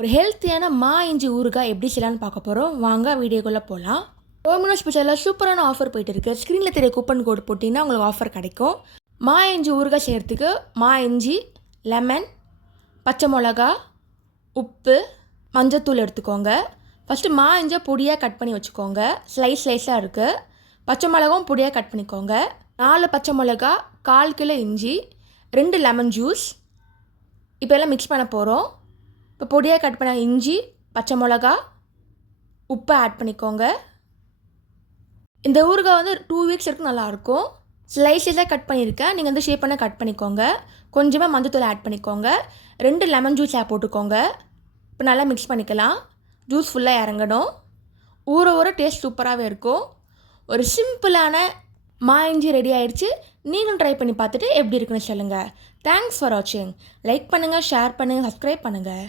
ஒரு ஹெல்த்தியான மா இஞ்சி ஊறுகாய் எப்படி செய்யலாம்னு பார்க்க போகிறோம் வாங்க வீடியோக்குள்ளே போகலாம் டோமினோ ஸ்பெஷலில் சூப்பரான ஆஃபர் போயிட்டு இருக்கு. ஸ்க்ரீனில் தெரிய கூப்பன் கோட் போட்டிங்கன்னா உங்களுக்கு ஆஃபர் கிடைக்கும். மா இஞ்சி ஊறுகாய் செய்கிறதுக்கு மா இஞ்சி லெமன் பச்சை மிளகா உப்பு மஞ்சத்தூள் எடுத்துக்கோங்க. ஃபஸ்ட்டு மா இஞ்சை பொடியாக கட் பண்ணி வச்சுக்கோங்க. ஸ்லைஸ் ஸ்லைஸாக இருக்குது பச்சை மிளகாவும் பொடியாக கட் பண்ணிக்கோங்க. நாலு பச்சை மிளகா கால் கிலோ இஞ்சி ரெண்டு லெமன் ஜூஸ் இப்போ எல்லாம் மிக்ஸ் பண்ண போகிறோம் இப்போ பொடியாக கட் பண்ண இஞ்சி பச்சை மிளகா உப்பை ஆட் பண்ணிக்கோங்க. இந்த ஊறுகாய் வந்து டூ வீக்ஸ் வரைக்கும் நல்லாயிருக்கும். ஸ்லைஸாக கட் பண்ணியிருக்கேன். நீங்கள் வந்து ஷேப் பண்ண கட் பண்ணிக்கோங்க. கொஞ்சமாக மஞ்சத்தூள் ஆட் பண்ணிக்கோங்க. ரெண்டு லெமன் ஜூஸ் ஆட் போட்டுக்கோங்க. இப்போ நல்லா மிக்ஸ் பண்ணிக்கலாம். ஜூஸ் ஃபுல்லாக இறங்கணும். ஊற ஊற டேஸ்ட் சூப்பராகவே இருக்கும். ஒரு சிம்பிளான மா இஞ்சி ரெடி ஆயிடுச்சு. நீங்களும் ட்ரை பண்ணி பார்த்துட்டு எப்படி இருக்குன்னு சொல்லுங்கள் தேங்க்ஸ் ஃபார் வாட்சிங் லைக் பண்ணுங்கள் ஷேர் பண்ணுங்கள் சப்ஸ்கிரைப் பண்ணுங்கள்